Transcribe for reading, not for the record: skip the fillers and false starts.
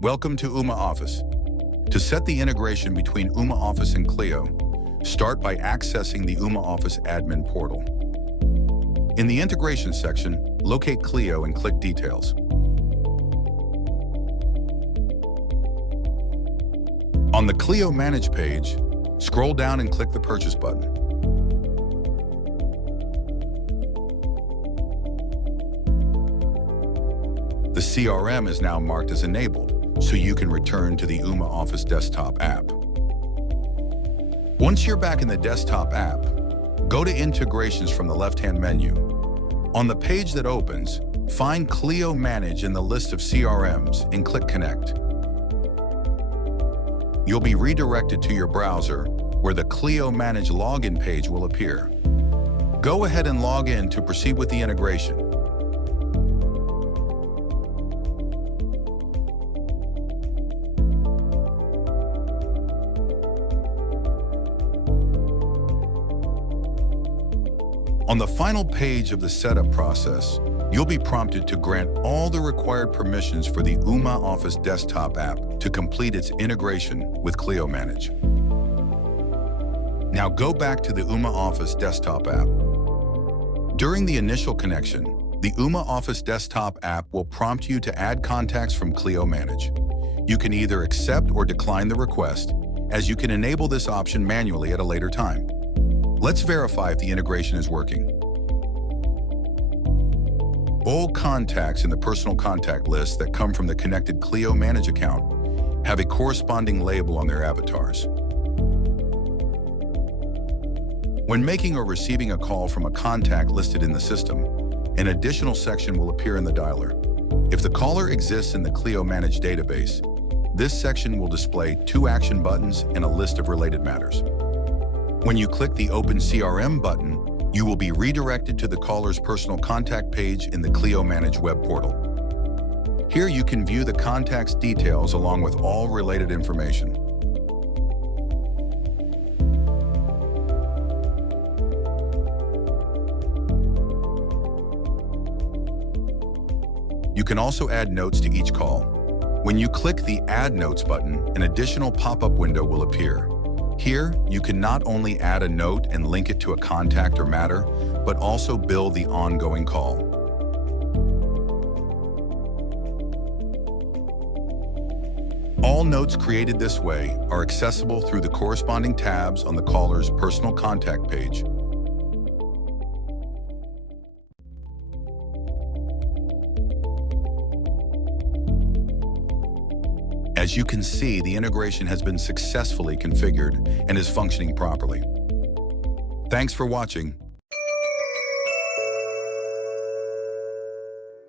Welcome to Ooma Office. To set the integration between Ooma Office and Clio, start by accessing the Ooma Office admin portal. In the integration section, locate Clio and click Details. On the Clio Manage page, scroll down and click the Purchase button. The CRM is now marked as enabled, so you can return to the Ooma Office desktop app. Once you're back in the desktop app, go to Integrations from the left-hand menu. On the page that opens, find Clio Manage in the list of CRMs and click Connect. You'll be redirected to your browser, where the Clio Manage login page will appear. Go ahead and log in to proceed with the integration. On the final page of the setup process, you'll be prompted to grant all the required permissions for the Ooma Office desktop app to complete its integration with Clio Manage. Now go back to the Ooma Office desktop app. During the initial connection, the Ooma Office desktop app will prompt you to add contacts from Clio Manage. You can either accept or decline the request, as you can enable this option manually at a later time. Let's verify if the integration is working. All contacts in the personal contact list that come from the connected Clio Manage account have a corresponding label on their avatars. When making or receiving a call from a contact listed in the system, an additional section will appear in the dialer. If the caller exists in the Clio Manage database, this section will display 2 action buttons and a list of related matters. When you click the Open CRM button, you will be redirected to the caller's personal contact page in the Clio Manage web portal. Here you can view the contact's details along with all related information. You can also add notes to each call. When you click the Add Notes button, an additional pop-up window will appear. Here, you can not only add a note and link it to a contact or matter, but also build the ongoing call. All notes created this way are accessible through the corresponding tabs on the caller's personal contact page. As you can see, the integration has been successfully configured and is functioning properly. Thanks for watching.